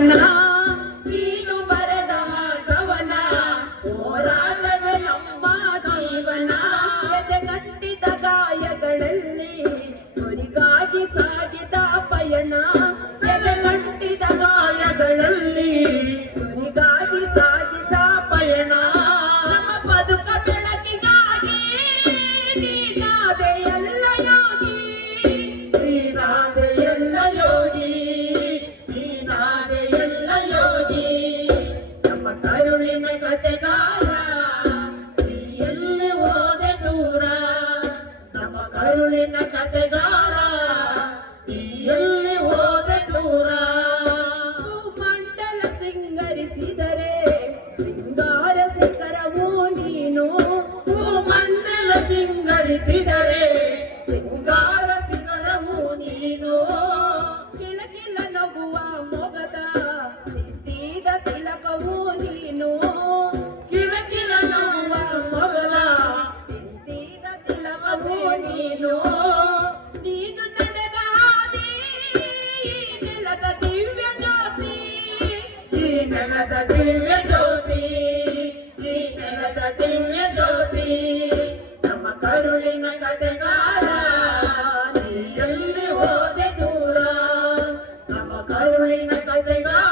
ಕವನ ನೀನು ಬರೆದ ಕವನ ಹೋರಾಟವೇ ನಮ್ಮ ಜೀವನ ಎದೆಗಟ್ಟಿದ ಗಾಯಗಳಲ್ಲಿ ಗುರಿಗಾಗಿ ಸಾಗಿದ ಪಯಣ ಎದೆಗಟ್ಟಿದ ಗಾಯಗಳಲ್ಲಿ ಗುರಿಗಾಗಿ ಸಾಗಿದ ಪಯಣ ನಮ್ಮ ಬದುಕ ಬೆಳಕಿಗಾಗಿ ನೀನಾದೆ ಎಲ್ಲ ಯೋಗಿ ನೀನಾದೆ ಎಲ್ಲ ಯೋಗಿ ನೀನಾದೆ ಎಲ್ಲ ಯೋಗಿ ನಮ್ಮ ಕರುಳಿನ ಕತೆಗಾರ ನೀ ಎಲ್ಲಿ ಹೋದೆ ದೂರ ನಮ್ಮ ಕರುಳಿನ ಕತೆಗಾರ ನೀ ಎಲ್ಲಿ ಹೋದೆ ದೂರ ಮಂಡಲ ಸಿಂಗರಿಸಿದರೆ ಸಿಂಗಾರ ಶಿಖರವು ನೀನು ಮಂಡಲ ಸಿಂಗರಿಸಿದರೆ ಸಿಂಗಾರ ಶಿಖರವು ನೀನು ಕಿಲಕಿಲ ನಗುವ ಮೊಗದ ತಿದ್ದಿದ ತಿಲಕವು ನೀನು ಕಿಲಕಿಲ ನಗುವ ಮೊಗದ ತಿದ್ದಿದ ತಿಲಕವು ನೀನು ನೀನು ನಡೆದ ಹಾದಿ ಈ ನೆಲದ ದಿವ್ಯ ಜ್ಯೋತಿ ಈ ನೆಲದ ದಿವ್ಯ ಜ್ಯೋತಿ ಈ ನೆಲದ ದಿವ್ಯ ಜ್ಯೋತಿ ನಮ್ಮ ಕರುಳಿನ ಕತೆಗಾರ ನೀ ಎಲ್ಲಿ ಹೋದೆ ದೂರ ನಮ್ಮ ಕರುಳಿನ ಕತೆಗಾರ